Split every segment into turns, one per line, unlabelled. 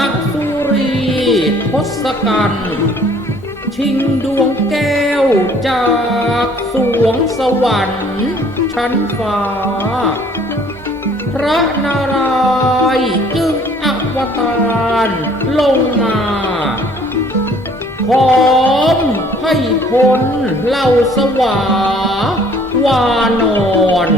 อสุรีทศกัณฐ์ชิงดวงแก้วจากสวงสวรรค์ชั้นฟ้า พระนารายณ์จึงอวตารลงมาพร้อมให้พ้นเหล่าสวาวานอน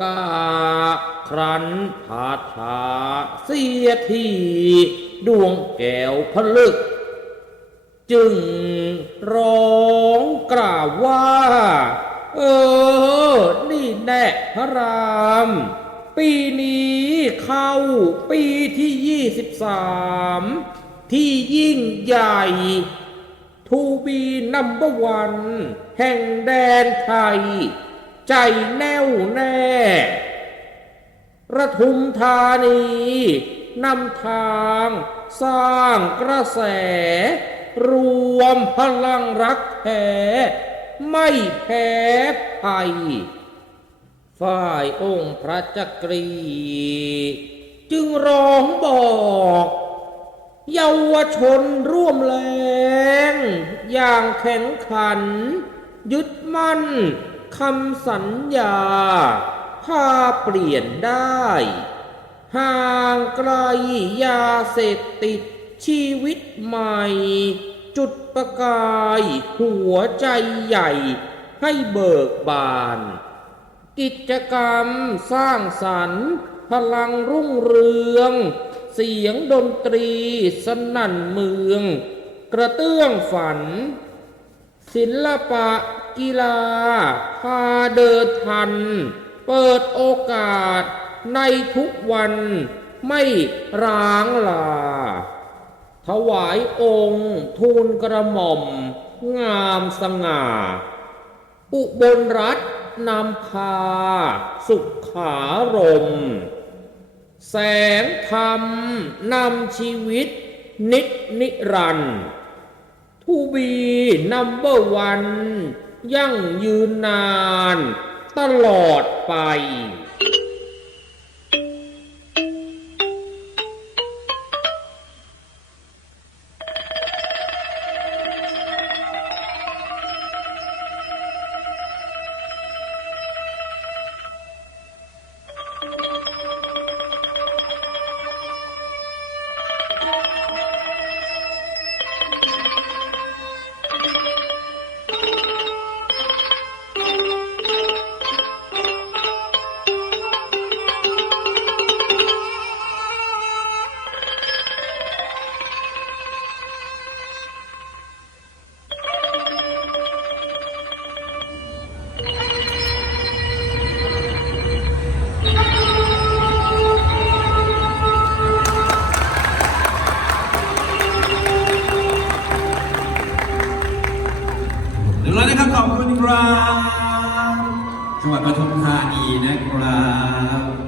กาครันผาถาเสียทีดวงแก้วผลึก จึงร้องกล่าวว่า เออ นี่แน่พระราม ปีนี้เข้าปีที่ยี่สิบสามที่ยิ่งใหญ่ทูบีนัมเบอร์วัน แห่งแดนไทย ใจแน่วแน่ ระทุมธานีนำทางสร้างกระแส รวมพลังรักแท้ไม่แพ้ภัยฝ่ายองค์พระจักรี จึงร้องบอก เยาวชนร่วมแรง อย่างแข็งขัน ยึดมั่น คำสัญญาพาเปลี่ยนได้ ห่างไกลยาเสพติดชีวิตใหม่ จุดประกายหัวใจใหญ่ให้เบิกบาน กิจกรรมสร้างสรรค์ พลังรุ่งเรือง เสียงดนตรีสนั่นเมือง กระเตื้องฝัน ศิลปะ กีฬา พาเดินทัน เปิดโอกาสในทุกวันไม่ร้างลา ถวายองค์ ทูลกระหม่อม งามสง่า อุบลรัฐนำพา สุขขารม แสงธรรมนำชีวิต นิจนิรันทูบีนัมเบอร์วัน ยั่งยืนนาน ตลอดไป
แล้วนะครับขอบคุณครับจังหวัดปทุมธานีนะครับ